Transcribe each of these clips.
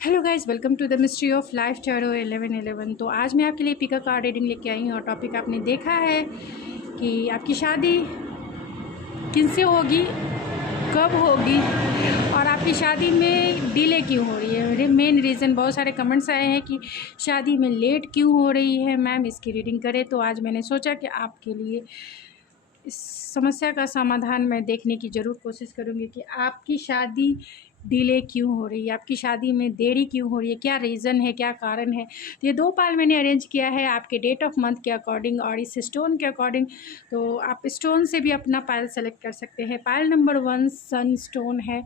Hello guys, welcome to the mystery of life tarot 1111। तो आज मैं आपके लिए पिका कार्ड रीडिंग लेके आई हूँ और टॉपिक आपने देखा है कि आपकी शादी किनसे होगी, कब होगी और आपकी शादी में डिले क्यों हो रही है। मेन रीज़न, बहुत सारे कमेंट्स आए हैं कि शादी में लेट क्यों हो रही है मैम, इसकी रीडिंग करें। तो आज मैंने सोचा कि आपके लिए इस समस्या का समाधान मैं देखने की ज़रूर कोशिश करूँगी कि आपकी शादी डिले क्यों हो रही है, आपकी शादी में देरी क्यों हो रही है, क्या रीज़न है, क्या कारण है। तो ये 2 पाल मैंने अरेंज किया है आपके डेट ऑफ मंथ के अकॉर्डिंग और इस स्टोन के अकॉर्डिंग। तो आप स्टोन से भी अपना पायल सेलेक्ट कर सकते हैं। पायल नंबर 1 सन स्टोन है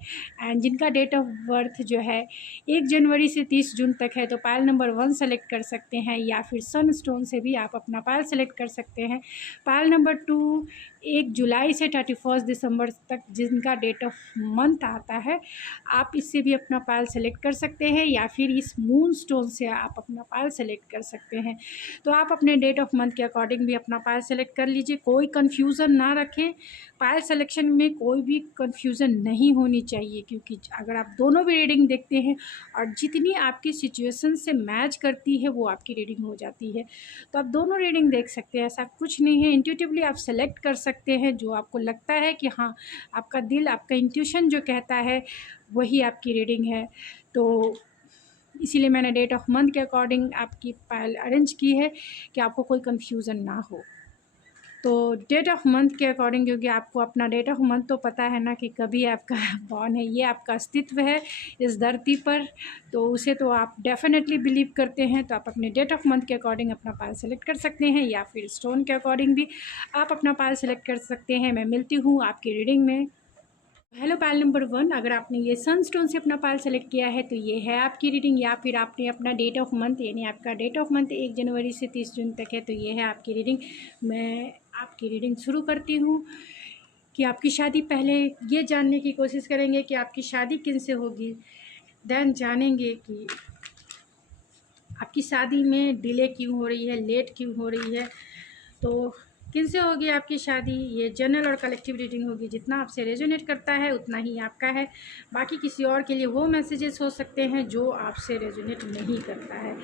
एंड जिनका डेट ऑफ बर्थ जो है 1 जनवरी से 30 जून तक है तो पायल नंबर 1 सेलेक्ट कर सकते हैं, या फिर सन स्टोन से भी आप अपना पायल सेलेक्ट कर सकते हैं। पायल नंबर 2 1 जुलाई से 31 दिसंबर तक जिनका डेट ऑफ मंथ आता है, आप इससे भी अपना पायल सेलेक्ट कर सकते हैं, या फिर इस मून स्टोन से आप अपना पायल सेलेक्ट कर सकते हैं। तो आप अपने डेट ऑफ मंथ के अकॉर्डिंग भी अपना पायल सेलेक्ट कर लीजिए, कोई कन्फ्यूज़न ना रखें। पायल सिलेक्शन में कोई भी कन्फ्यूज़न नहीं होनी चाहिए, क्योंकि अगर आप दोनों भी रीडिंग देखते हैं और जितनी आपकी सिचुएशन से मैच करती है वो आपकी रीडिंग हो जाती है। तो आप दोनों रीडिंग देख सकते हैं, ऐसा कुछ नहीं है। इंट्यूटिवली आप सेलेक्ट कर सकते हैं जो आपको लगता है कि हाँ, आपका दिल, आपका इंट्यूशन जो कहता है वही आपकी रीडिंग है। तो इसीलिए मैंने डेट ऑफ मंथ के अकॉर्डिंग आपकी पायल अरेंज की है कि आपको कोई कन्फ्यूज़न ना हो। तो डेट ऑफ मंथ के अकॉर्डिंग, क्योंकि आपको अपना डेट ऑफ मंथ तो पता है ना कि कभी आपका बॉर्न है, ये आपका अस्तित्व है इस धरती पर, तो उसे तो आप डेफिनेटली बिलीव करते हैं। तो आप अपने डेट ऑफ मंथ के अकॉर्डिंग अपना पायल सेलेक्ट कर सकते हैं, या फिर स्टोन के अकॉर्डिंग भी आप अपना पायल सेलेक्ट कर सकते हैं। मैं मिलती हूँ आपकी रीडिंग में। हेलो पायल नंबर 1, अगर आपने ये सनस्टोन से अपना पायल सेलेक्ट किया है तो ये है आपकी रीडिंग, या फिर आपने अपना डेट ऑफ मंथ, यानी आपका डेट ऑफ मंथ 1 जनवरी से 30 जून तक है तो ये है आपकी रीडिंग। मैं आपकी रीडिंग शुरू करती हूँ कि आपकी शादी, पहले ये जानने की कोशिश करेंगे कि आपकी शादी किन से होगी, देन जानेंगे कि आपकी शादी में डिले क्यों हो रही है, लेट क्यों हो रही है। तो किन से होगी आपकी शादी, ये जनरल और कलेक्टिव रीडिंग होगी। जितना आपसे रेजोनेट करता है उतना ही आपका है, बाकी किसी और के लिए वो मैसेजेस हो सकते हैं जो आपसे रेजोनेट नहीं करता है।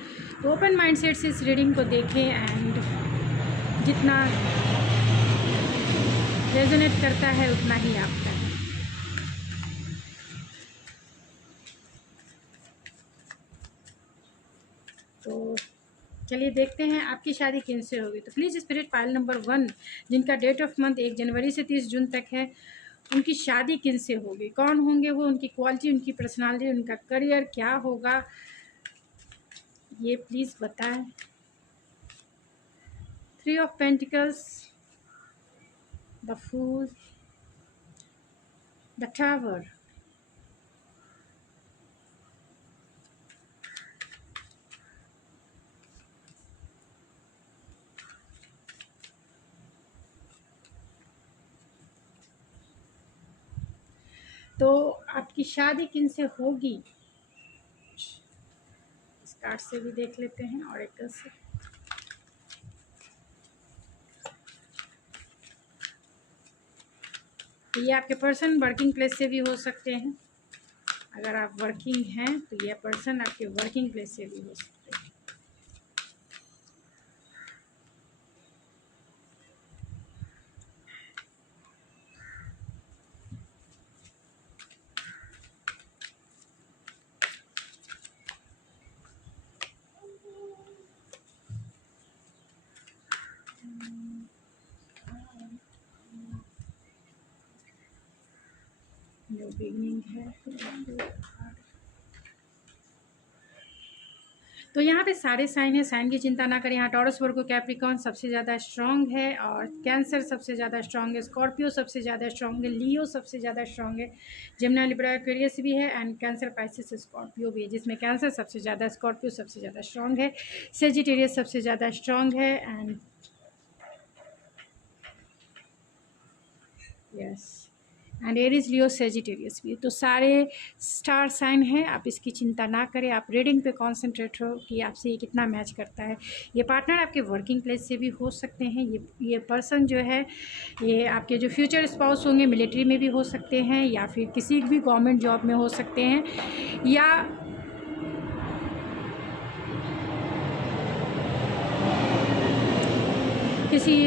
तो ओपन माइंडसेट से इस रीडिंग को देखें एंड जितना रेजोनेट करता है उतना ही आपका है। तो चलिए देखते हैं आपकी शादी किन से होगी। तो प्लीज़ स्पिरिट पायल नंबर 1 जिनका डेट ऑफ मंथ 1 जनवरी से 30 जून तक है, उनकी शादी किन से होगी, कौन होंगे वो, उनकी क्वालिटी, उनकी पर्सनालिटी, उनका करियर क्या होगा, ये प्लीज़ बताएं। 3 of pentacles, the fool, the tower, तो आपकी शादी किन से होगी इस कार्ड से भी देख लेते हैं, ऑरेकल से। ये आपके पर्सन वर्किंग प्लेस से भी हो सकते हैं, अगर आप वर्किंग हैं तो ये पर्सन आपके वर्किंग प्लेस से भी हो सकते हैं। न्यू बिगनिंग है। तो यहाँ पे सारे साइन है, साइन की चिंता ना करें। यहाँ टॉरस, वर्गो, कैप्रिकॉर्न सबसे ज़्यादा स्ट्रॉन्ग है, और कैंसर सबसे ज़्यादा स्ट्रॉन्ग है, स्कॉर्पियो सबसे ज़्यादा स्ट्रॉन्ग है, लियो सबसे ज़्यादा स्ट्रॉन्ग है, जिम्ना, लिब्रा, एक्वेरियस भी है, एंड कैंसर, पाइसेस, स्कॉर्पियो भी है, जिसमें कैंसर सबसे ज़्यादा, स्कॉर्पियो सबसे ज़्यादा स्ट्रॉन्ग है, सेजिटेरियस सबसे ज़्यादा स्ट्रॉन्ग है, and yes and Aries, Leo, Sagittarius भी। तो सारे स्टार साइन हैं, आप इसकी चिंता ना करें, आप रीडिंग पे कॉन्सेंट्रेट हो कि आपसे ये कितना मैच करता है। ये पार्टनर आपके वर्किंग प्लेस से भी हो सकते हैं, ये पर्सन जो है ये आपके जो फ्यूचर स्पाउस होंगे मिलिट्री में भी हो सकते हैं, या फिर किसी भी गवर्नमेंट जॉब में हो सकते हैं, या किसी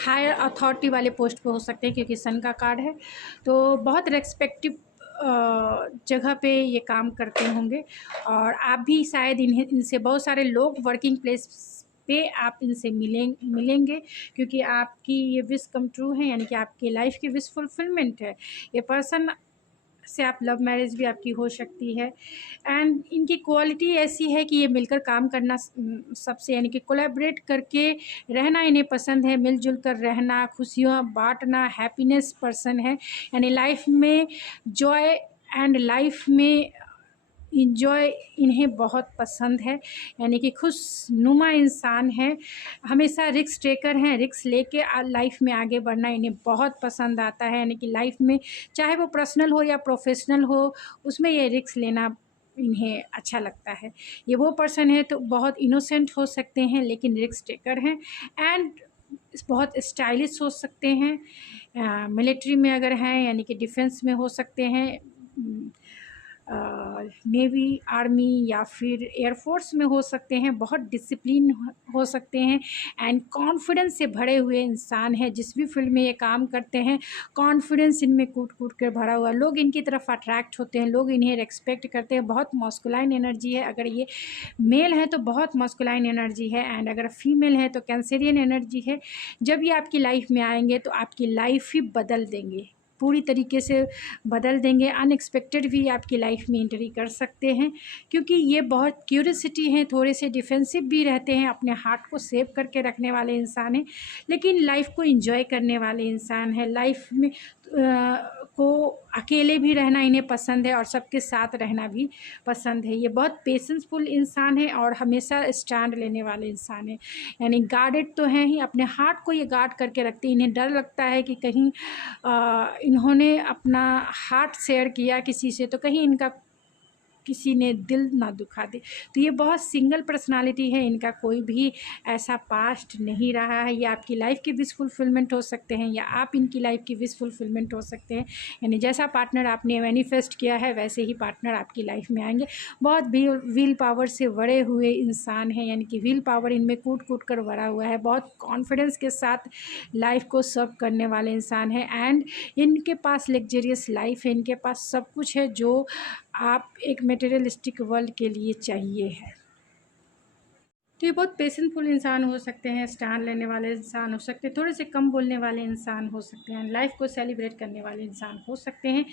हायर अथॉरिटी वाले पोस्ट पे हो सकते हैं, क्योंकि सन का कार्ड है। तो बहुत रेस्पेक्टिव जगह पे ये काम करते होंगे, और आप भी शायद इनसे बहुत सारे लोग वर्किंग प्लेस पे आप इनसे मिलेंगे, क्योंकि आपकी ये विश कम ट्रू है, यानी कि आपकी लाइफ की विश फुलफिलमेंट है। ये पर्सन से आप लव मैरिज भी आपकी हो सकती है। एंड इनकी क्वालिटी ऐसी है कि ये मिलकर काम करना सबसे, यानी कि कोलैबोरेट करके रहना इन्हें पसंद है, मिलजुल कर रहना, खुशियाँ बांटना, हैप्पीनेस पर्सन है, यानी लाइफ में जॉय एंड लाइफ में इंजॉय इन्हें बहुत पसंद है, यानी कि खुशनुमा इंसान है, हमेशा रिस्क टेकर हैं, रिस्क लेके लाइफ में आगे बढ़ना इन्हें बहुत पसंद आता है, यानी कि लाइफ में चाहे वो पर्सनल हो या प्रोफेशनल हो, उसमें ये रिस्क लेना इन्हें अच्छा लगता है। ये वो पर्सन है तो बहुत इनोसेंट हो सकते हैं, लेकिन रिस्क टेकर हैं, एंड बहुत स्टाइलिश हो सकते हैं। मिलिट्री में अगर हैं, यानी कि डिफेंस में हो सकते हैं, नेवी, आर्मी या फिर एयरफोर्स में हो सकते हैं, बहुत डिसिप्लिन हो सकते हैं, एंड कॉन्फिडेंस से भरे हुए इंसान है। जिस भी फील्ड में ये काम करते हैं, कॉन्फिडेंस इनमें कूट कूट कर भरा हुआ, लोग इनकी तरफ अट्रैक्ट होते हैं, लोग इन्हें रेस्पेक्ट करते हैं, बहुत मस्कुलाइन एनर्जी है। अगर ये मेल है तो बहुत मस्कुलाइन एनर्जी है, एंड अगर फीमेल है तो कैंसेरियन एनर्जी है। जब ये आपकी लाइफ में आएंगे तो आपकी लाइफ ही बदल देंगे, पूरी तरीके से बदल देंगे। अनएक्सपेक्टेड भी आपकी लाइफ में एंट्री कर सकते हैं, क्योंकि ये बहुत क्यूरियसिटी हैं, थोड़े से डिफेंसिव भी रहते हैं, अपने हार्ट को सेव करके रखने वाले इंसान हैं, लेकिन लाइफ को एंजॉय करने वाले इंसान हैं। लाइफ में को अकेले भी रहना इन्हें पसंद है, और सबके साथ रहना भी पसंद है। ये बहुत पेशेंसफुल इंसान है और हमेशा स्टैंड लेने वाले इंसान है, यानी गार्डेड तो हैं ही, अपने हार्ट को ये गार्ड करके रखते हैं। इन्हें डर लगता है कि कहीं इन्होंने अपना हार्ट शेयर किया किसी से तो कहीं इनका किसी ने दिल ना दुखा दे। तो ये बहुत सिंगल पर्सनालिटी है, इनका कोई भी ऐसा पास्ट नहीं रहा है। ये आपकी लाइफ की विश फुलफिलमेंट हो सकते हैं, या आप इनकी लाइफ की विश फुलफिलमेंट हो सकते हैं, यानी जैसा पार्टनर आपने मैनिफेस्ट किया है वैसे ही पार्टनर आपकी लाइफ में आएंगे। बहुत विल पावर से भरे हुए इंसान हैं, यानी कि विल पावर इनमें कूट कूट कर भरा हुआ है, बहुत कॉन्फिडेंस के साथ लाइफ को सर्व करने वाले इंसान हैं, एंड इनके पास लग्जरियस लाइफ है, इनके पास सब कुछ है जो आप एक मटेरियलिस्टिक वर्ल्ड के लिए चाहिए है। तो ये बहुत पेशेंटफुल इंसान हो सकते हैं, स्टैंड लेने वाले इंसान हो सकते हैं, थोड़े से कम बोलने वाले इंसान हो सकते हैं, लाइफ को सेलिब्रेट करने वाले इंसान हो सकते हैं।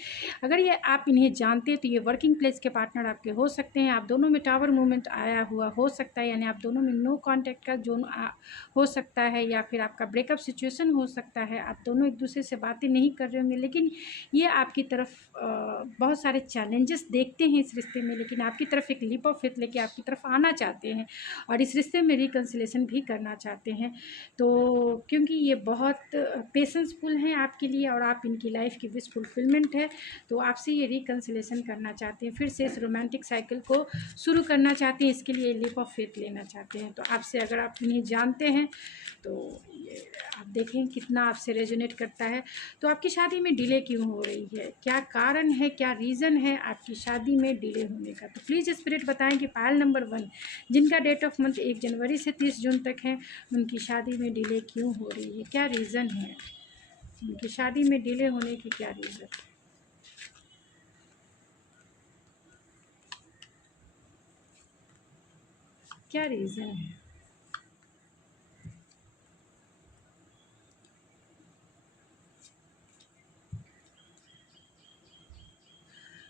अगर ये आप इन्हें जानते हैं तो ये वर्किंग प्लेस के पार्टनर आपके हो सकते हैं। आप दोनों में टावर मूवमेंट आया हुआ हो सकता है, यानी आप दोनों में नो कॉन्टैक्ट का जोन हो सकता है, या फिर आपका ब्रेकअप सिचुएशन हो सकता है। आप दोनों एक दूसरे से बातें नहीं कर रहे होंगे, लेकिन ये आपकी तरफ बहुत सारे चैलेंजेस देखते हैं इस रिश्ते में, लेकिन आपकी तरफ एक लीप ऑफ फेथ लेके आपकी तरफ आना चाहते हैं, और इस रिश्ते में रिकन्सिलेशन भी करना चाहते हैं। तो क्योंकि ये बहुत पेशेंसफुल हैं आपके लिए, और आप इनकी लाइफ की विश फुलफिलमेंट है, तो आपसे ये रिकन्सिलेशन करना चाहते हैं, फिर से इस रोमांटिक साइकिल को शुरू करना चाहते हैं। इसके लिए लीप ऑफ फेथ लेना चाहते हैं। तो आपसे अगर आप इन्हें जानते हैं तो ये आप देखें कितना आपसे रेजोनेट करता है। तो आपकी शादी में डिले क्यों हो रही है, क्या कारण है, क्या रीज़न है आपकी शादी में डिले होने का? तो प्लीज़ स्पिरिट बताएं कि पायल नंबर 1 जिनका डेट ऑफ मंथ 1 जनवरी से 30 जून तक है, उनकी शादी में डिले क्यों हो रही है, क्या रीज़न है उनकी शादी में डिले होने की, क्या रीज़न? क्या रीज़न है?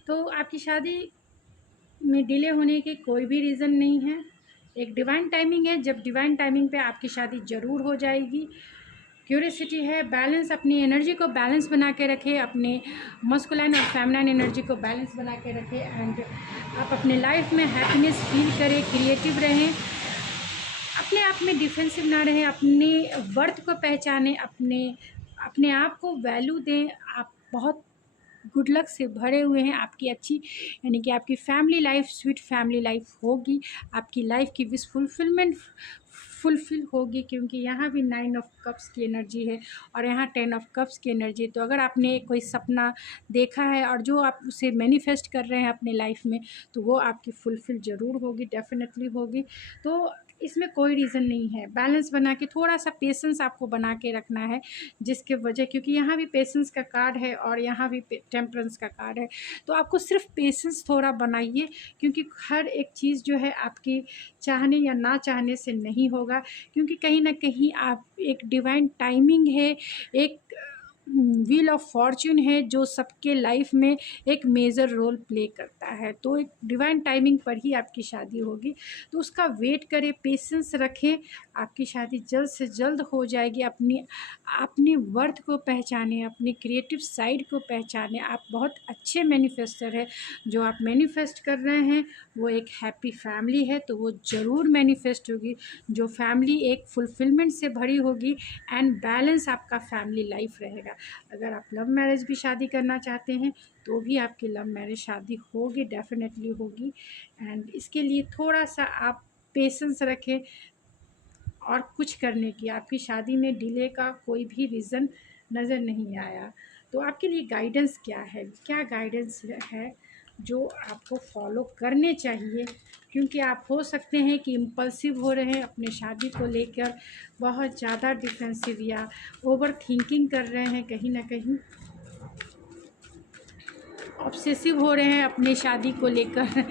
तो आपकी शादी में डिले होने की कोई भी रीज़न नहीं है। एक डिवाइन टाइमिंग है, जब डिवाइन टाइमिंग पे आपकी शादी ज़रूर हो जाएगी। क्यूरियसिटी है, बैलेंस, अपनी एनर्जी को बैलेंस बना के रखें, अपने मस्कुलाइन और फेमिनाइन एनर्जी को बैलेंस बना के रखें, एंड आप अपने लाइफ में हैप्पीनेस फील करें, क्रिएटिव रहें, अपने आप में डिफेंसिव ना रहें, अपने वर्थ को पहचानें, अपने आप को वैल्यू दें। आप बहुत गुड लक से भरे हुए हैं, आपकी अच्छी, यानी कि आपकी family life sweet family life होगी, आपकी लाइफ की विश फुलफिल होगी, क्योंकि यहाँ भी 9 ऑफ कप्स की एनर्जी है और यहाँ 10 ऑफ कप्स की एनर्जी है। तो अगर आपने कोई सपना देखा है और जो आप उसे मैनिफेस्ट कर रहे हैं अपने लाइफ में, तो वो आपकी फुलफिल ज़रूर होगी, डेफिनेटली होगी। तो इसमें कोई रीज़न नहीं है। बैलेंस बना के थोड़ा सा पेशेंस आपको बना के रखना है, जिसके वजह, क्योंकि यहाँ भी पेशेंस का कार्ड है और यहाँ भी टेम्परेंस का कार्ड है, तो आपको सिर्फ पेशेंस थोड़ा बनाइए, क्योंकि हर एक चीज़ जो है आपकी चाहने या ना चाहने से नहीं होगा, क्योंकि कहीं ना कहीं आप एक डिवाइन टाइमिंग है, एक व्हील ऑफ फॉर्च्यून है जो सबके लाइफ में एक मेजर रोल प्ले करता है। तो एक डिवाइन टाइमिंग पर ही आपकी शादी होगी, तो उसका वेट करें, पेशेंस रखें, आपकी शादी जल्द से जल्द हो जाएगी। अपनी वर्थ को पहचानें, अपनी क्रिएटिव साइड को पहचानें। आप बहुत अच्छे मैनिफेस्टर हैं। जो आप मैनिफेस्ट कर रहे हैं वो एक हैप्पी फैमिली है, तो वो ज़रूर मैनिफेस्ट होगी। जो फैमिली एक फुलफिलमेंट से भरी होगी एंड बैलेंस आपका फैमिली लाइफ रहेगा। अगर आप लव मैरिज भी शादी करना चाहते हैं तो भी आपकी लव मैरिज शादी होगी, डेफिनेटली होगी। एंड इसके लिए थोड़ा सा आप पेशेंस रखें और कुछ करने की, आपकी शादी में डिले का कोई भी रीज़न नज़र नहीं आया। तो आपके लिए गाइडेंस क्या है, क्या गाइडेंस है जो आपको फॉलो करने चाहिए, क्योंकि आप हो सकते हैं कि इम्पल्सिव हो रहे हैं अपने शादी को लेकर, बहुत ज़्यादा डिफेंसिव या ओवर थिंकिंग कर रहे हैं, कहीं ना कहीं ऑब्सेसिव हो रहे हैं अपनी शादी को लेकर।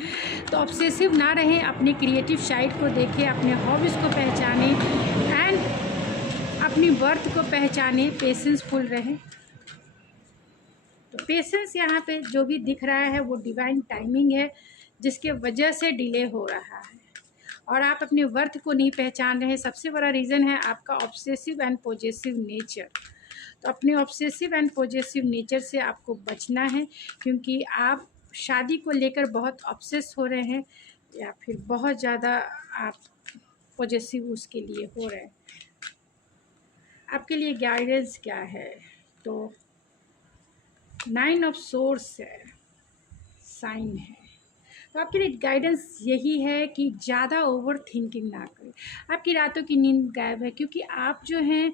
तो ऑब्सेसिव ना रहें, अपने क्रिएटिव साइड को देखें, अपने हॉबीज़ को पहचानें एंड अपनी वर्थ को पहचानें, पेशेंसफुल रहें। तो पेशेंस यहाँ पे जो भी दिख रहा है वो डिवाइन टाइमिंग है, जिसके वजह से डिले हो रहा है और आप अपने वर्थ को नहीं पहचान रहे हैं। सबसे बड़ा रीज़न है आपका ऑब्सेसिव एंड पॉजेसिव नेचर। तो अपने ऑब्सेसिव एंड पॉजेसिव नेचर से आपको बचना है, क्योंकि आप शादी को लेकर बहुत ऑब्सेस हो रहे हैं या फिर बहुत ज़्यादा आप पॉजेसिव उसके लिए हो रहे हैं। आपके लिए गाइडेंस क्या है, तो 9 ऑफ सोर्स है, साइन है। तो आपके लिए गाइडेंस यही है कि ज़्यादा ओवर थिंकिंग ना करें। आपकी रातों की नींद गायब है, क्योंकि आप जो हैं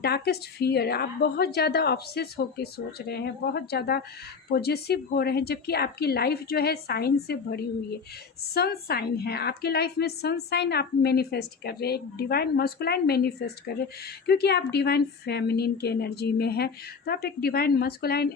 डार्केस्ट फियर, आप बहुत ज़्यादा ऑब्सेस होके सोच रहे हैं, बहुत ज़्यादा पॉजेसिव हो रहे हैं, जबकि आपकी लाइफ जो है साइन से भरी हुई है। सन साइन है आपकी लाइफ में, सन साइन आप मैनिफेस्ट कर रहे हैं, एक डिवाइन मस्कुलाइन मैनिफेस्ट कर रहे हैं, क्योंकि आप डिवाइन फेमिनिन के एनर्जी में हैं। तो आप एक डिवाइन मस्कुलाइन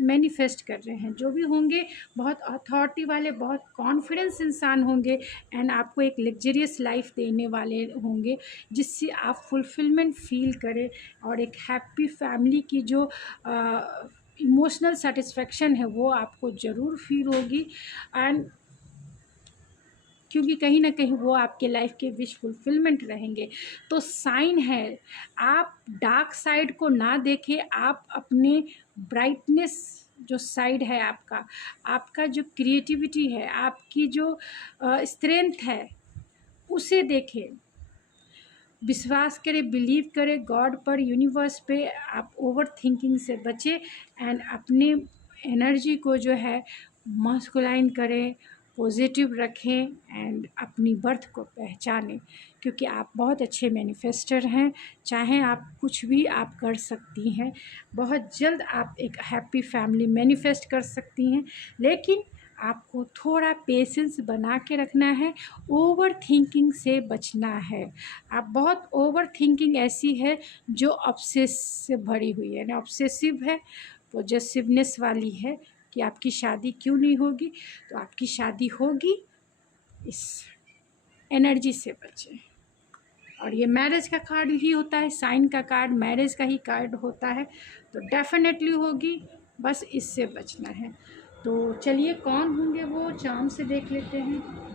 मैनिफेस्ट कर रहे हैं। जो भी होंगे बहुत अथॉरिटी वाले, बहुत कॉन्फिडेंस इंसान होंगे एंड आपको एक लग्जरियस लाइफ देने वाले होंगे, जिससे आप फुलफिलमेंट फील करें और एक हैप्पी फैमिली की जो इमोशनल सेटिस्फेक्शन है वो आपको ज़रूर फील होगी। एंड क्योंकि कहीं ना कहीं वो आपके लाइफ के विश फुलफिलमेंट रहेंगे। तो साइन है, आप डार्क साइड को ना देखें, आप अपने ब्राइटनेस जो साइड है आपका, आपका जो क्रिएटिविटी है, आपकी जो स्ट्रेंथ है, उसे देखें, विश्वास करें, बिलीव करें गॉड पर, यूनिवर्स पे। आप ओवर थिंकिंग से बचें एंड अपने एनर्जी को जो है मस्कुलाइन करें, पॉजिटिव रखें एंड अपनी बर्थ को पहचानें, क्योंकि आप बहुत अच्छे मैनिफेस्टर हैं। चाहे आप कुछ भी आप कर सकती हैं, बहुत जल्द आप एक हैप्पी फैमिली मैनिफेस्ट कर सकती हैं, लेकिन आपको थोड़ा पेशेंस बना के रखना है, ओवर थिंकिंग से बचना है। आप बहुत ओवर थिंकिंग ऐसी है जो ऑब्सेस से भरी हुई है, ना ऑब्सेसिव है, पॉजेसिवनेस वाली है कि आपकी शादी क्यों नहीं होगी। तो आपकी शादी होगी, इस एनर्जी से बचें। और ये मैरिज का कार्ड ही होता है, साइन का कार्ड मैरिज का ही कार्ड होता है, तो डेफिनेटली होगी, बस इससे बचना है। तो चलिए कौन होंगे वो चाम से देख लेते हैं।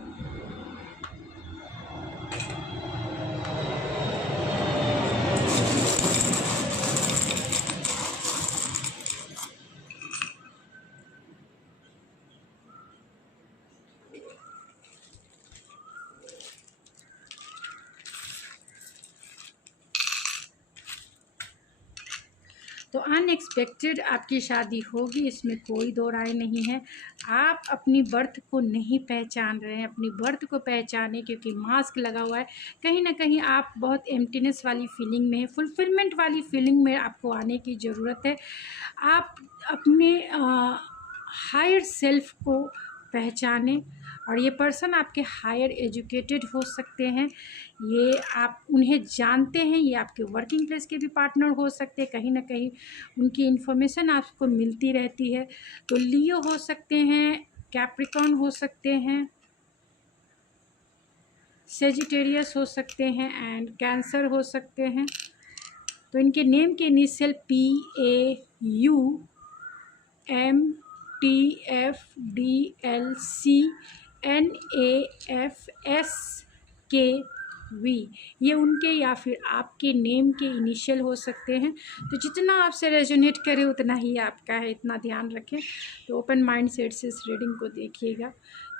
तो अनएक्सपेक्टेड आपकी शादी होगी, इसमें कोई दो राय नहीं है। आप अपनी बर्थ को नहीं पहचान रहे हैं, अपनी बर्थ को पहचाने, क्योंकि मास्क लगा हुआ है। कहीं ना कहीं आप बहुत एम्प्टीनेस वाली फीलिंग में, फुलफिलमेंट वाली फीलिंग में आपको आने की ज़रूरत है। आप अपने हायर सेल्फ को पहचाने। और ये पर्सन आपके हायर एजुकेटेड हो सकते हैं, ये आप उन्हें जानते हैं, ये आपके वर्किंग प्लेस के भी पार्टनर हो सकते हैं, कहीं ना कहीं उनकी इन्फॉर्मेशन आपको मिलती रहती है। तो लियो हो सकते हैं, कैप्रिकॉर्न हो सकते हैं, सेजिटेरियस हो सकते हैं एंड कैंसर हो सकते हैं। तो इनके नेम के इनिशियल PAUMTFDLCNAFSKV, ये उनके या फिर आपके नेम के इनिशियल हो सकते हैं। तो जितना आपसे रेजोनेट करे उतना ही आपका है, इतना ध्यान रखें। तो ओपन माइंड सेट से इस रीडिंग को देखिएगा।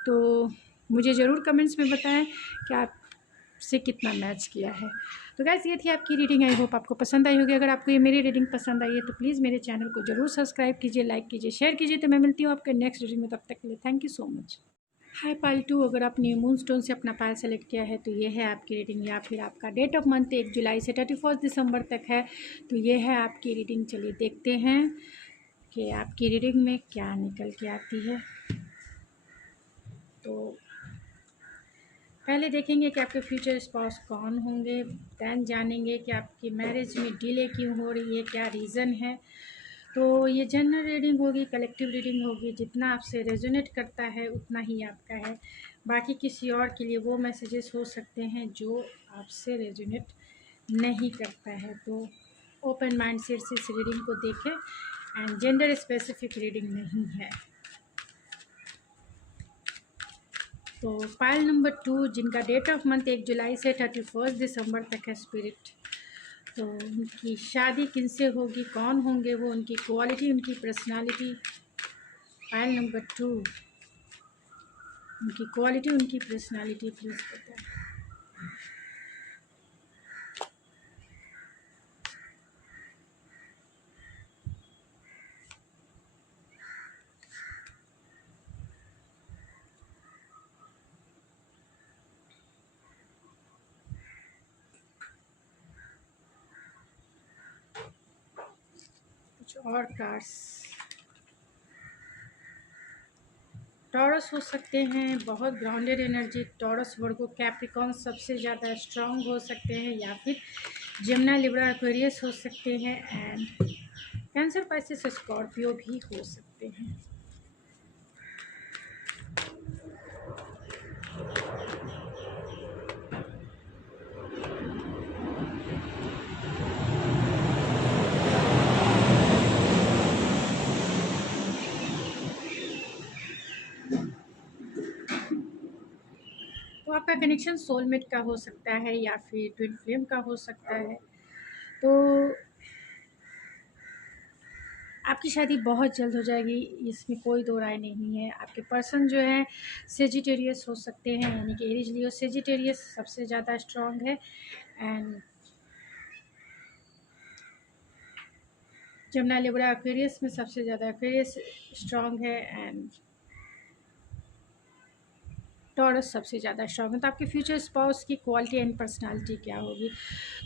तो मुझे ज़रूर कमेंट्स में बताएं कि आपसे कितना मैच किया है। तो गाइस, ये थी आपकी रीडिंग। आई होप आपको पसंद आई होगी। अगर आपको ये मेरी रीडिंग पसंद आई है तो प्लीज़ मेरे चैनल को ज़रूर सब्सक्राइब कीजिए, लाइक कीजिए, शेयर कीजिए। तो मैं मिलती हूँ आपके नेक्स्ट रीडिंग में, तब तक के लिए thank you so much. Hi pile 2, अगर आपने मून स्टोन से अपना पायल सेलेक्ट किया है तो ये है आपकी रीडिंग, या फिर आपका डेट ऑफ मंथ 1 जुलाई से 31 दिसंबर तक है तो ये है आपकी रीडिंग। चलिए देखते हैं कि आपकी रीडिंग में क्या निकल के आती है। तो पहले देखेंगे कि आपके फ्यूचर स्पाउस कौन होंगे, दैन जानेंगे कि आपकी मैरिज में डिले क्यों हो रही है, क्या रीज़न है। तो ये जनरल रीडिंग होगी, कलेक्टिव रीडिंग होगी, जितना आपसे रेजोनेट करता है उतना ही आपका है। बाकी किसी और के लिए वो मैसेजेस हो सकते हैं जो आपसे रेजोनेट नहीं करता है। तो ओपन माइंड सेट से इस रीडिंग को देखें एंड जेंडर स्पेसिफिक रीडिंग नहीं है। तो पाइल नंबर 2, जिनका डेट ऑफ मंथ 1 जुलाई से 31 दिसंबर तक है स्पिरिट, तो उनकी शादी किनसे होगी, कौन होंगे वो, उनकी क्वालिटी, उनकी पर्सनालिटी। पाइल नंबर 2, उनकी क्वालिटी, उनकी पर्सनालिटी प्लीज़ बताएं। कुछ और कार्ड्स। टॉरस हो सकते हैं, बहुत ग्राउंडेड एनर्जी, टॉरस, वर्गो, कैप्रिकॉर्न सबसे ज़्यादा स्ट्रांग हो सकते हैं, या फिर जेमिनी, लिब्रा, एक्वेरियस हो सकते हैं एंड कैंसर, पाइसेस, स्कॉर्पियो भी हो सकते हैं। तो आपका कनेक्शन सोलमेट का हो सकता है या फिर ट्विन फ्लेम का हो सकता है। तो आपकी शादी बहुत जल्द हो जाएगी, इसमें कोई दो राय नहीं है। आपके पर्सन जो है सेजिटेरियस हो सकते हैं, यानी कि एरीज, लियो, सेजिटेरियस सबसे ज़्यादा स्ट्रांग है एंड जेमिनी, लिब्रा, एक्वेरियस में सबसे ज़्यादा एक्वेरियस स्ट्रांग है एंड टॉरस सबसे ज़्यादा स्ट्रांग है। तो आपके फ्यूचर स्पाउस की क्वालिटी एंड पर्सनालिटी क्या होगी,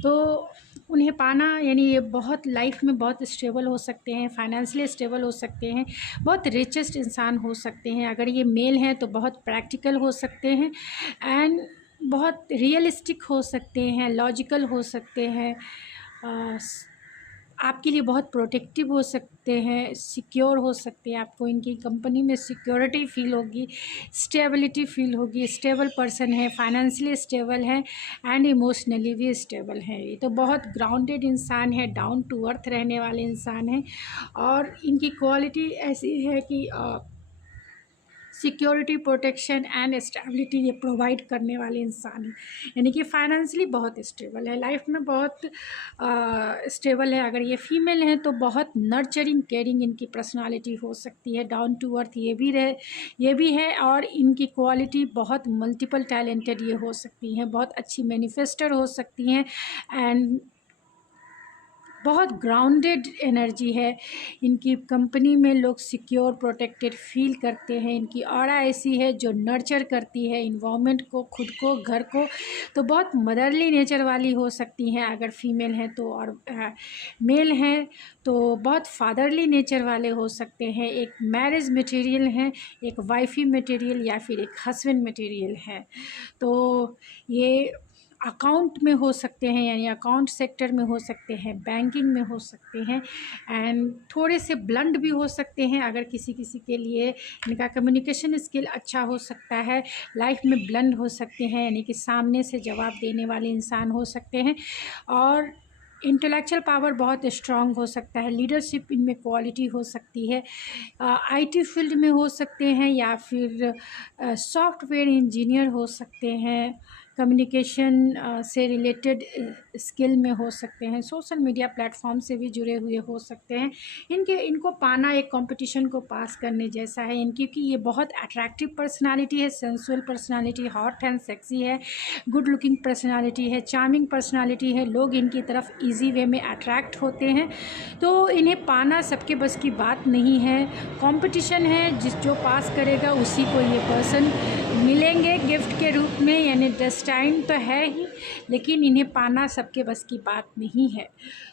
तो उन्हें पाना, यानी ये बहुत लाइफ में बहुत स्टेबल हो सकते हैं, फाइनेंशियली स्टेबल हो सकते हैं, बहुत रिचेस्ट इंसान हो सकते हैं। अगर ये मेल हैं तो बहुत प्रैक्टिकल हो सकते हैं एंड बहुत रियलिस्टिक हो सकते हैं, लॉजिकल हो सकते हैं, आपके लिए बहुत प्रोटेक्टिव हो सकते हैं, सिक्योर हो सकते हैं। आपको इनकी कंपनी में सिक्योरिटी फील होगी, स्टेबिलिटी फील होगी। स्टेबल पर्सन है, फाइनेंशियली स्टेबल है एंड इमोशनली भी स्टेबल है। ये तो बहुत ग्राउंडेड इंसान है, डाउन टू अर्थ रहने वाले इंसान हैं और इनकी क्वालिटी ऐसी है कि सिक्योरिटी, प्रोटेक्शन एंड स्टेबिलिटी ये प्रोवाइड करने वाले इंसान हैं। यानी कि फाइनेंशियली बहुत स्टेबल है, लाइफ में बहुत स्टेबल है। अगर ये फीमेल हैं तो बहुत नर्चरिंग, केयरिंग इनकी पर्सनालिटी हो सकती है, डाउन टू अर्थ ये भी है और इनकी क्वालिटी बहुत मल्टीपल टैलेंटेड ये हो सकती हैं, बहुत अच्छी मैनिफेस्टर हो सकती हैं एंड बहुत ग्राउंडेड एनर्जी है इनकी। कंपनी में लोग सिक्योर प्रोटेक्टेड फील करते हैं। इनकी ऑरा ऐसी है जो नर्चर करती है इन्वायरमेंट को, खुद को, घर को। तो बहुत मदरली नेचर वाली हो सकती हैं अगर फीमेल हैं तो, और मेल हैं तो बहुत फादरली नेचर वाले हो सकते हैं। एक मैरिज मटेरियल हैं, एक वाइफी मटेरियल या फिर एक हस्बैंड मटेरियल है। तो ये अकाउंट में हो सकते हैं, यानी अकाउंट सेक्टर में हो सकते हैं, बैंकिंग में हो सकते हैं, एंड थोड़े से ब्लंट भी हो सकते हैं। अगर किसी किसी के लिए इनका कम्युनिकेशन स्किल अच्छा हो सकता है, लाइफ में ब्लंट हो सकते हैं, यानी कि सामने से जवाब देने वाले इंसान हो सकते हैं। और इंटेलेक्चुअल पावर बहुत स्ट्रांग हो सकता है, लीडरशिप इनमें क्वालिटी हो सकती है। आईटी फील्ड में हो सकते हैं या फिर सॉफ्टवेयर इंजीनियर हो सकते हैं, कम्युनिकेशन से रिलेटेड स्किल में हो सकते हैं, सोशल मीडिया प्लेटफॉर्म से भी जुड़े हुए हो सकते हैं। इनको पाना एक कंपटीशन को पास करने जैसा है क्योंकि ये बहुत अट्रैक्टिव पर्सनालिटी है, sensual personality, hot and sexy है, गुड लुकिंग पर्सनालिटी है, चार्मिंग पर्सनालिटी है। लोग इनकी तरफ ईजी वे में अट्रैक्ट होते हैं। तो इन्हें पाना सबके बस की बात नहीं है, कंपटीशन है, जो पास करेगा उसी को ये पर्सन मिलेंगे गिफ्ट के रूप में, यानी डेस्टाइन तो है ही, लेकिन इन्हें पाना सबके बस की बात नहीं है।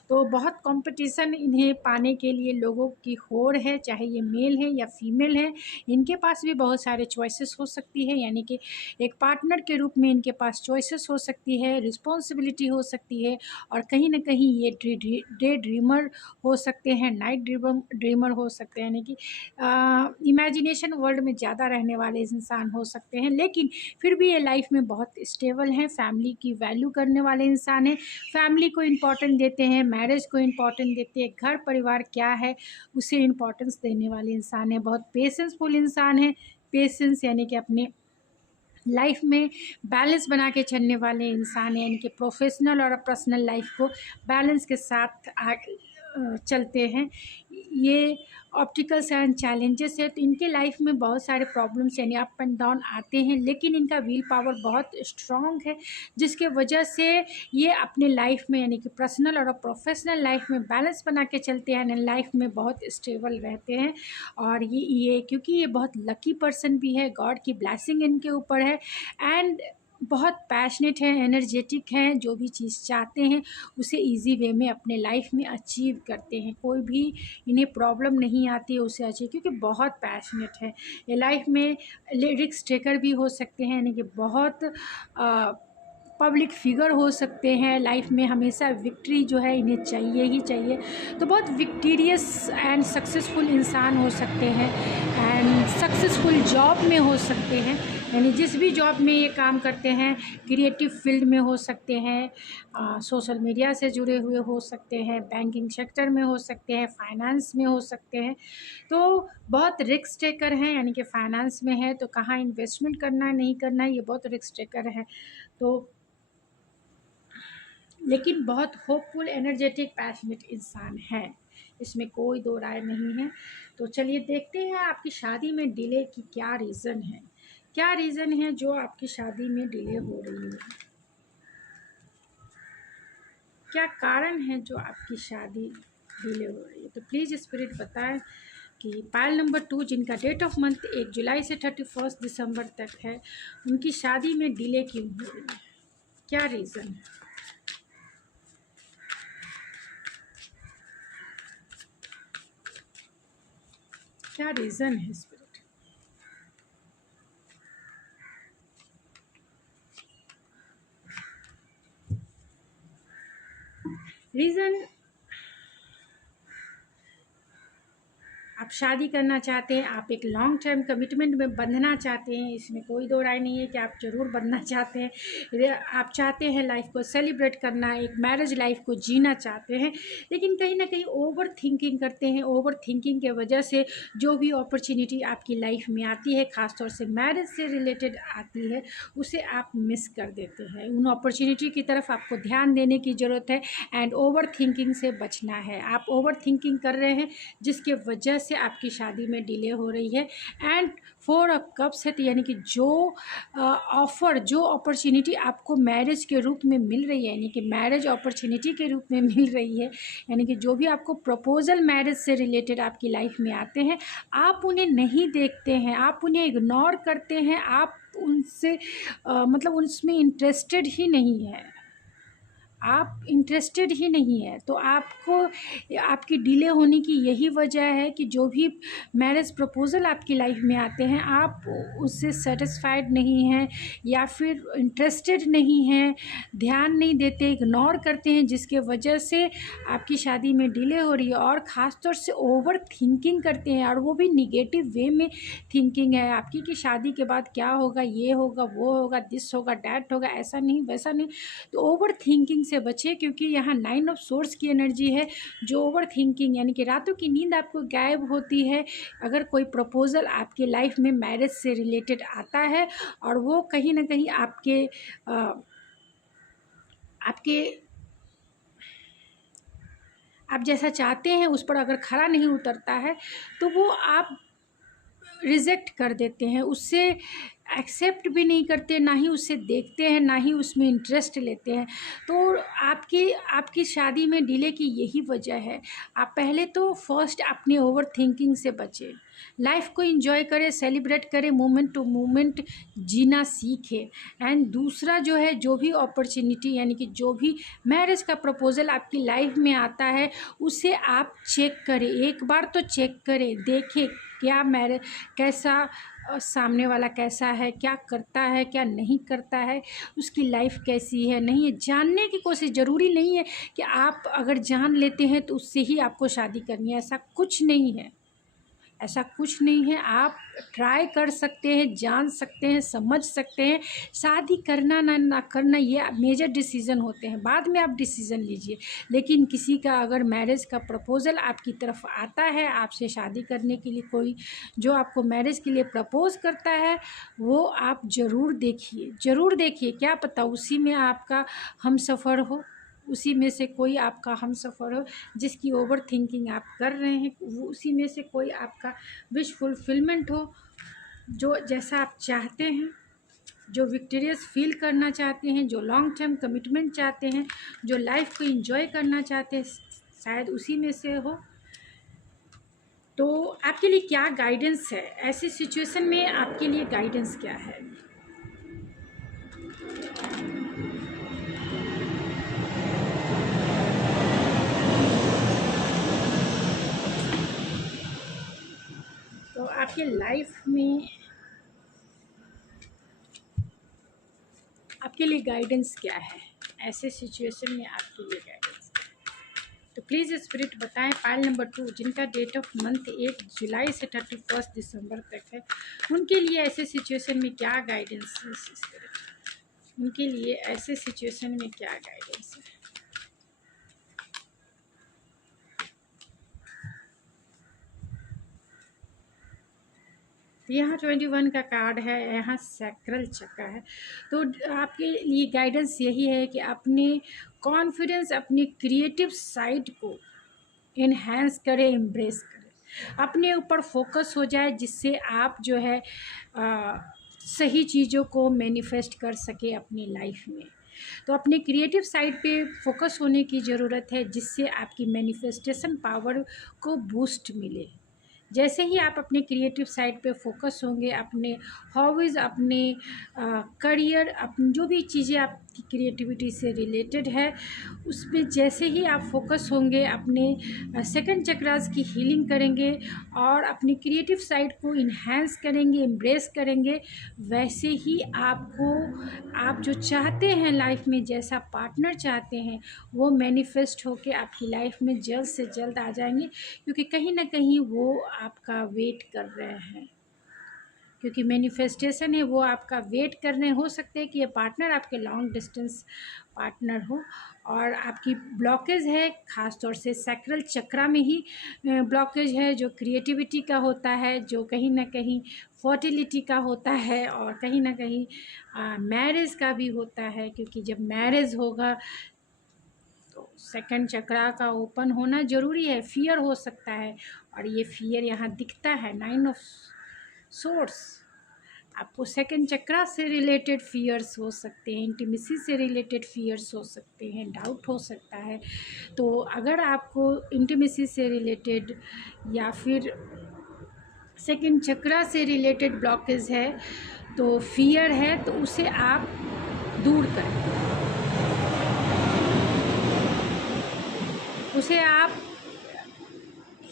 तो बहुत कंपटीशन इन्हें पाने के लिए लोगों की होड़ है, चाहे ये मेल है या फीमेल है। इनके पास भी बहुत सारे चॉइसेस हो सकती है, यानी कि एक पार्टनर के रूप में इनके पास चॉइसेस हो सकती है, रिस्पॉन्सिबिलिटी हो सकती है, और कहीं ना कहीं ये डे ड्रीमर हो सकते हैं, नाइट ड्रीमर हो सकते हैं, यानी कि इमेजिनेशन वर्ल्ड में ज़्यादा रहने वाले इंसान हो सकते हैं। लेकिन फिर भी ये लाइफ में बहुत स्टेबल हैं, फैमिली की वैल्यू करने वाले इंसान हैं, फैमिली को इम्पोर्टेंट देते हैं, मैरिज को इम्पोर्टेंट देते हैं, घर परिवार क्या है उसे इम्पोर्टेंस देने वाले इंसान हैं, बहुत पेशेंसफुल इंसान हैं। पेशेंस यानी कि अपने लाइफ में बैलेंस बना के चलने वाले इंसान हैं, यानी कि प्रोफेशनल और पर्सनल लाइफ को बैलेंस के साथ चलते हैं। ये ऑब्स्टिकल्स एंड चैलेंजेस है, तो इनके लाइफ में बहुत सारे प्रॉब्लम्स यानी अप एंड डाउन आते हैं, लेकिन इनका विल पावर बहुत स्ट्रॉन्ग है, जिसके वजह से ये अपने लाइफ में यानी कि पर्सनल और प्रोफेशनल लाइफ में बैलेंस बना के चलते हैं, लाइफ में बहुत स्टेबल रहते हैं। और ये क्योंकि ये बहुत लकी पर्सन भी है, गॉड की ब्लेसिंग इनके ऊपर है, एंड बहुत पैशनेट हैं, एनर्जेटिक हैं, जो भी चीज़ चाहते हैं उसे इजी वे में अपने लाइफ में अचीव करते हैं। कोई भी इन्हें प्रॉब्लम नहीं आती है उसे अचीव, क्योंकि बहुत पैशनेट है। ये लाइफ में रिस्क टेकर भी हो सकते हैं, यानी कि बहुत पब्लिक फिगर हो सकते हैं। लाइफ में हमेशा विक्ट्री जो है इन्हें चाहिए ही चाहिए। तो बहुत विक्टीरियस एंड सक्सेसफुल इंसान हो सकते हैं, एंड सक्सेसफुल जॉब में हो सकते हैं, यानी जिस भी जॉब में ये काम करते हैं, क्रिएटिव फील्ड में हो सकते हैं, सोशल मीडिया से जुड़े हुए हो सकते हैं, बैंकिंग सेक्टर में हो सकते हैं, फाइनेंस में हो सकते हैं। तो बहुत रिस्क टेकर हैं, यानी कि फाइनेंस में है तो कहाँ इन्वेस्टमेंट करना है नहीं करना है, ये बहुत रिस्क टेकर है। तो लेकिन बहुत होपफुल, एनर्जेटिक, पैशनेट इंसान है, इसमें कोई दो राय नहीं है। तो चलिए देखते हैं आपकी शादी में डिले की क्या रीज़न है, क्या रीज़न है जो आपकी शादी में डिले हो रही है, क्या कारण है जो आपकी शादी डिले हो रही है। तो प्लीज़ स्पिरिट बताएं कि पायल नंबर 2 जिनका डेट ऑफ मंथ 1 जुलाई से 31 दिसंबर तक है, उनकी शादी में डिले क्यों हो रही है, क्या रीज़न है। क्या रीज़न है स्पिरिट। रीज़न, आप शादी करना चाहते हैं, आप एक लॉन्ग टर्म कमिटमेंट में बंधना चाहते हैं, इसमें कोई दो राय नहीं है कि आप ज़रूर बंधना चाहते हैं। आप चाहते हैं लाइफ को सेलिब्रेट करना, एक मैरिज लाइफ को जीना चाहते हैं, लेकिन कहीं ना कहीं ओवर थिंकिंग करते हैं। ओवर थिंकिंग के वजह से जो भी अपॉर्चुनिटी आपकी लाइफ में आती है, ख़ासतौर से मैरिज से रिलेटेड आती है, उसे आप मिस कर देते हैं। उन अपॉर्चुनिटी की तरफ आपको ध्यान देने की ज़रूरत है, एंड ओवर थिंकिंग से बचना है। आप ओवर थिंकिंग कर रहे हैं, जिसके वजह से से आपकी शादी में डिले हो रही है। एंड 4 ऑफ कप्स है, तो यानी कि जो ऑफ़र, जो अपॉर्चुनिटी आपको मैरिज के रूप में मिल रही है, यानी कि मैरिज अपॉर्चुनिटी के रूप में मिल रही है, यानी कि जो भी आपको प्रपोजल मैरिज से रिलेटेड आपकी लाइफ में आते हैं, आप उन्हें नहीं देखते हैं, आप उन्हें इग्नोर करते हैं, आप उनसे मतलब उसमें इंटरेस्टेड ही नहीं है, आप इंटरेस्टेड ही नहीं है। तो आपको आपकी डिले होने की यही वजह है कि जो भी मैरिज प्रपोज़ल आपकी लाइफ में आते हैं, आप उससे सेटिस्फाइड नहीं हैं या फिर इंटरेस्टेड नहीं हैं, ध्यान नहीं देते, इग्नोर करते हैं, जिसके वजह से आपकी शादी में डिले हो रही है। और ख़ास तौर से ओवर थिंकिंग करते हैं, और वो भी निगेटिव वे में थिंकिंग है आपकी कि शादी के बाद क्या होगा, ये होगा, वो होगा, दिस होगा, डैट होगा, ऐसा नहीं, वैसा नहीं। तो ओवर थिंकिंग से बचें, क्योंकि यहाँ 9 ऑफ सोर्स की एनर्जी है, जो ओवर थिंकिंग यानी कि रातों की नींद आपको गायब होती है अगर कोई प्रपोज़ल आपके लाइफ में मैरिज से रिलेटेड आता है, और वो कहीं ना कहीं आपके आप जैसा चाहते हैं उस पर अगर खरा नहीं उतरता है, तो वो आप रिजेक्ट कर देते हैं, उससे एक्सेप्ट भी नहीं करते, ना ही उससे देखते हैं, ना ही उसमें इंटरेस्ट लेते हैं। तो आपकी शादी में डिले की यही वजह है। आप पहले तो फर्स्ट अपने ओवर थिंकिंग से बचें, लाइफ को एंजॉय करें, सेलिब्रेट करें, मोमेंट टू मोमेंट जीना सीखें। एंड दूसरा जो है, जो भी अपॉर्चुनिटी यानी कि जो भी मैरिज का प्रपोज़ल आपकी लाइफ में आता है, उसे आप चेक करें, एक बार तो चेक करें, देखें क्या मैरिज कैसा, सामने वाला कैसा है, क्या करता है, क्या नहीं करता है, उसकी लाइफ कैसी है, नहीं है, जानने की कोशिश। ज़रूरी नहीं है कि आप अगर जान लेते हैं तो उससे ही आपको शादी करनी है, ऐसा कुछ नहीं है, ऐसा कुछ नहीं है। आप ट्राई कर सकते हैं, जान सकते हैं, समझ सकते हैं। शादी करना ना करना ये मेजर डिसीज़न होते हैं, बाद में आप डिसीज़न लीजिए। लेकिन किसी का अगर मैरिज का प्रपोज़ल आपकी तरफ आता है, आपसे शादी करने के लिए कोई जो आपको मैरिज के लिए प्रपोज़ करता है, वो आप ज़रूर देखिए, ज़रूर देखिए। क्या पता उसी में आपका हमसफ़र हो, उसी में से कोई आपका हमसफ़र हो जिसकी ओवर थिंकिंग आप कर रहे हैं, वो उसी में से कोई आपका विश फुलफिलमेंट हो, जो जैसा आप चाहते हैं, जो विक्टोरियस फील करना चाहते हैं, जो लॉन्ग टर्म कमिटमेंट चाहते हैं, जो लाइफ को एंजॉय करना चाहते हैं, शायद उसी में से हो। तो आपके लिए क्या गाइडेंस है ऐसी सिचुएशन में, आपके लिए गाइडेंस क्या है? तो आपके लाइफ में आपके लिए गाइडेंस क्या है ऐसे सिचुएशन में, आपके लिए गाइडेंस? तो प्लीज़ स्पिरिट बताएं। पाइल नंबर 2, जिनका डेट ऑफ मंथ 1 जुलाई से 31 दिसंबर तक है, उनके लिए ऐसे सिचुएशन में क्या गाइडेंस है स्पिरिट? उनके लिए ऐसे सिचुएशन में क्या गाइडेंस है? यहाँ 21 का कार्ड है, यहाँ सैक्रल चक्र है। तो आपके लिए गाइडेंस यही है कि अपने कॉन्फिडेंस, अपनी क्रिएटिव साइड को इन्हेंस करें, एम्ब्रेस करें, अपने ऊपर फोकस हो जाए, जिससे आप जो है सही चीज़ों को मैनिफेस्ट कर सके अपनी लाइफ में। तो अपने क्रिएटिव साइड पे फोकस होने की ज़रूरत है, जिससे आपकी मैनिफेस्टेशन पावर को बूस्ट मिले। जैसे ही आप अपने क्रिएटिव साइड पे फोकस होंगे, अपने हॉबीज़, अपने करियर, अपनी जो भी चीज़ें आपकी क्रिएटिविटी से रिलेटेड है, उसमें जैसे ही आप फोकस होंगे, अपने सेकंड चक्रास की हीलिंग करेंगे और अपनी क्रिएटिव साइड को इन्हेंस करेंगे, एम्ब्रेस करेंगे, वैसे ही आपको आप जो चाहते हैं लाइफ में, जैसा पार्टनर चाहते हैं, वो मैनिफेस्ट होके आपकी लाइफ में जल्द से जल्द आ जाएंगे। क्योंकि कहीं ना कहीं वो आपका वेट कर रहे हैं, क्योंकि मैनिफेस्टेशन है, वो आपका वेट कर रहे हैं। हो सकते हैं कि ये पार्टनर आपके लॉन्ग डिस्टेंस पार्टनर हो, और आपकी ब्लॉकेज है ख़ास तौर से सैक्रल चक्रा में ही ब्लॉकेज है, जो क्रिएटिविटी का होता है, जो कहीं ना कहीं फर्टिलिटी का होता है, और कहीं ना कहीं मैरिज का भी होता है। क्योंकि जब मैरिज होगा तो सेकंड चक्रा का ओपन होना ज़रूरी है। फियर हो सकता है और ये फियर यहाँ दिखता है, 9 ऑफ सोर्ड्स। आपको सेकंड चक्रा से रिलेटेड फियर्स हो सकते हैं, इंटीमेसी से रिलेटेड फियर्स हो सकते हैं, डाउट हो सकता है। तो अगर आपको इंटीमेसी से रिलेटेड या फिर सेकंड चक्रा से रिलेटेड ब्लॉकेज है, तो फियर है, तो उसे आप दूर करें, उसे आप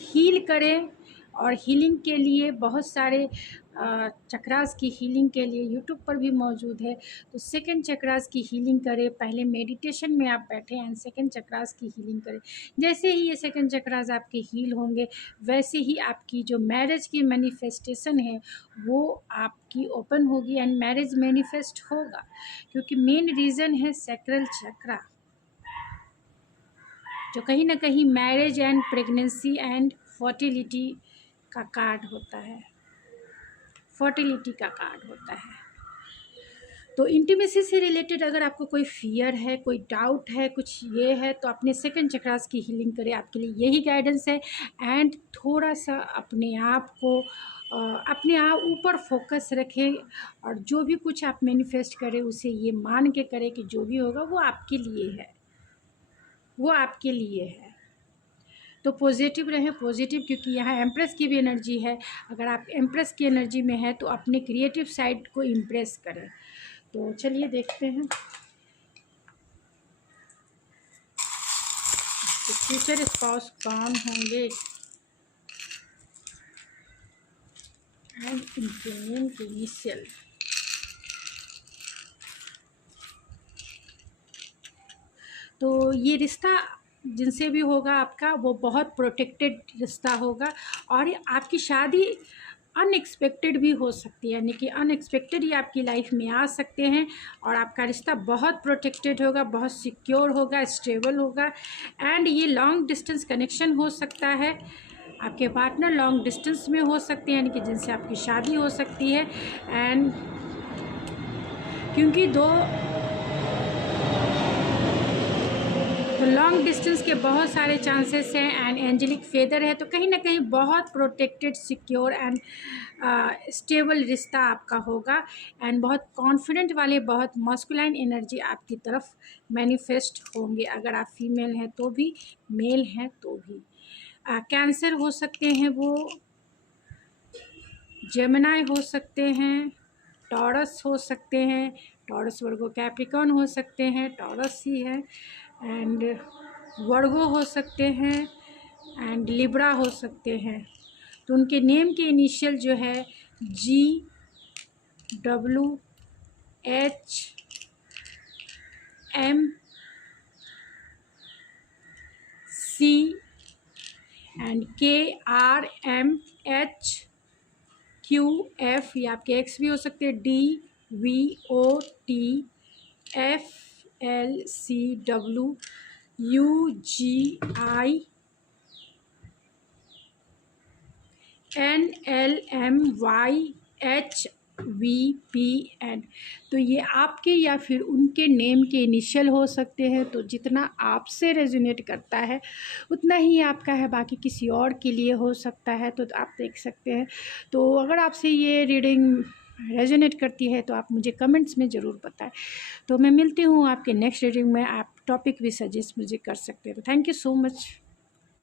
हील करें। और हीलिंग के लिए बहुत सारे चक्रास की हीलिंग के लिए यूट्यूब पर भी मौजूद है। तो सेकंड चक्रास की हीलिंग करें, पहले मेडिटेशन में आप बैठें एंड सेकंड चक्रास की हीलिंग करें। जैसे ही ये सेकंड चक्रास आपके हील होंगे, वैसे ही आपकी जो मैरिज की मैनिफेस्टेशन है वो आपकी ओपन होगी एंड मैरिज मैनिफेस्ट होगा। क्योंकि मेन रीज़न है सैक्रल चक्रा, जो कहीं ना कहीं marriage and pregnancy and fertility का कार्ड होता है, फर्टिलिटी का कार्ड होता है। तो इंटीमेसी से रिलेटेड अगर आपको कोई फियर है, कोई डाउट है, कुछ ये है, तो अपने सेकंड चक्रास की हीलिंग करें, आपके लिए यही गाइडेंस है। एंड थोड़ा सा अपने आप को अपने आप ऊपर फोकस रखें और जो भी कुछ आप मैनिफेस्ट करें उसे ये मान के करें कि जो भी होगा वो आपके लिए है, वो आपके लिए है। तो पॉजिटिव रहें, पॉजिटिव, क्योंकि यहाँ एम्प्रेस की भी एनर्जी है। अगर आप एम्प्रेस की एनर्जी में है तो अपने क्रिएटिव साइड को इम्प्रेस करें। तो चलिए देखते हैं फ्यूचर स्पाउस कौन होंगे एंड इनके नेम के इनिशियल। तो ये रिश्ता जिनसे भी होगा आपका, वो बहुत प्रोटेक्टेड रिश्ता होगा और आपकी शादी अनएक्सपेक्टेड भी हो सकती है, यानी कि अनएक्सपेक्टेड ही आपकी लाइफ में आ सकते हैं। और आपका रिश्ता बहुत प्रोटेक्टेड होगा, बहुत सिक्योर होगा, स्टेबल होगा। एंड ये लॉन्ग डिस्टेंस कनेक्शन हो सकता है, आपके पार्टनर लॉन्ग डिस्टेंस में हो सकते हैं, यानी कि जिनसे आपकी शादी हो सकती है। एंड क्योंकि तो लॉन्ग डिस्टेंस के बहुत सारे चांसेस हैं एंड एंजेलिक फेदर है, तो कहीं ना कहीं बहुत प्रोटेक्टेड, सिक्योर एंड स्टेबल रिश्ता आपका होगा। एंड बहुत कॉन्फिडेंट वाले, बहुत मस्कुलाइन एनर्जी आपकी तरफ मैनिफेस्ट होंगे, अगर आप फीमेल हैं तो भी, मेल हैं तो भी। कैंसर हो सकते हैं वो, जेमिनाई हो सकते हैं, टॉरस हो सकते हैं, टॉरस वर्गो कैप्रिकॉर्न हो सकते हैं, टॉरस ही है। एंड वर्गो हो सकते हैं एंड लिब्रा हो सकते हैं। तो उनके नेम के इनिशियल जो है GWH MC एंड KRMHQF, ये आपके एक्स भी हो सकते हैं, DVOTFLCWUGINLMYHVPN। तो ये आपके या फिर उनके नेम के इनिशियल हो सकते हैं। तो जितना आपसे रेजोनेट करता है उतना ही आपका है, बाकी किसी और के लिए हो सकता है, तो आप देख सकते हैं। तो अगर आपसे ये रीडिंग रेजोनेट करती है तो आप मुझे कमेंट्स में ज़रूर बताएं। तो मैं मिलती हूँ आपके नेक्स्ट रीडिंग में। आप टॉपिक भी सजेस्ट मुझे कर सकते हैं। तो थैंक यू सो मच।